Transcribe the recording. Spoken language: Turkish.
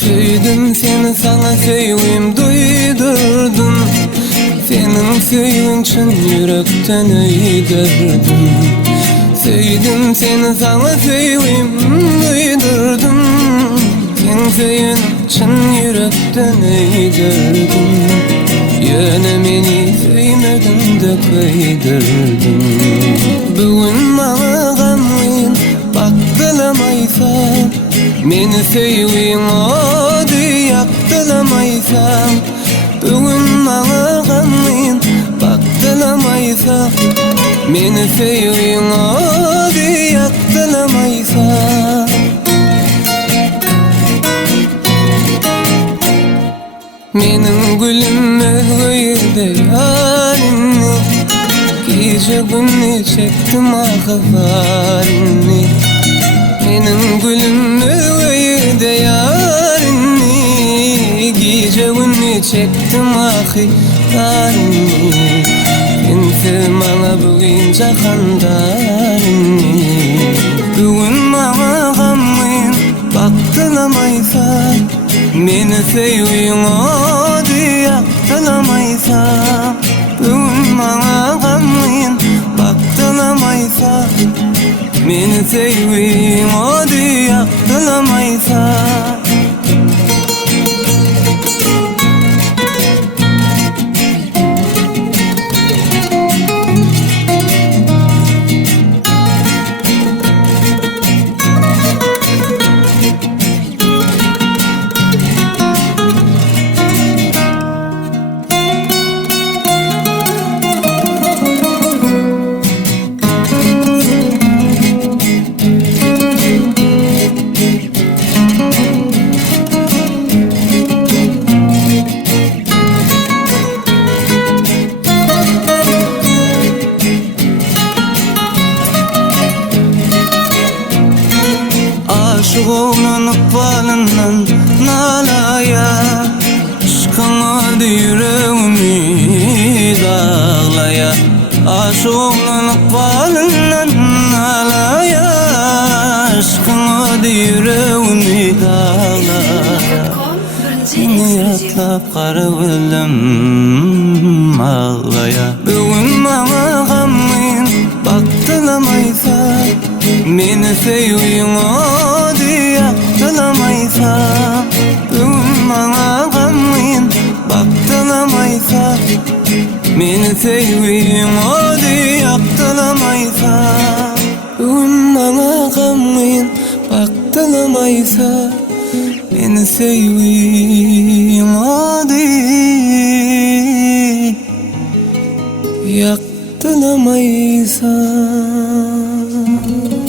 Söyledim seni, sana söyleyeyim duydurdum. Senin söyün için yürekten öydürdüm. Söyledim seni, sana söyleyeyim duydurdum. Senin söyün için yürekten öydürdüm. Yine meni söyledin de koydurdum. Bugün bana gamlıyın baktılamaysan, meni söyleyin o diyaktılamaysam. Bugün bana gamlıyın baktılamaysan, meni söyleyin o diyaktılamaysam. Menin gülüm özgüyde yarini, gece günü çektim ahvarini. Menin gülüm özgüyde yarini, gece günü çektim ahvarini. Sen bana bugün cahandarini. Bugün bana gamlıyın baktılamaysan, meni söyleyin o diyaktılamaysam. Bugün bana gamlıyın baktılamaysan, meni söyleyin o diyaktılamaysam. Aşık oğlanıp balından nalaya, aşkın aldı yüreğimi dağlaya. Aşık oğlanıp balından nalaya, aşkın aldı yüreğimi dağlaya. Seni yatlap kara gülüm ağlaya. Bugün bana gamlıyın baktılamaysan, meni söyleyin o diyaktılamaysam. Bugün bana gamlıyın baktılamaysan, meni söyleyin o diyaktılamaysam. Bugün bana gamlıyın baktılamaysan, meni söyleyin o diyaktılamaysam.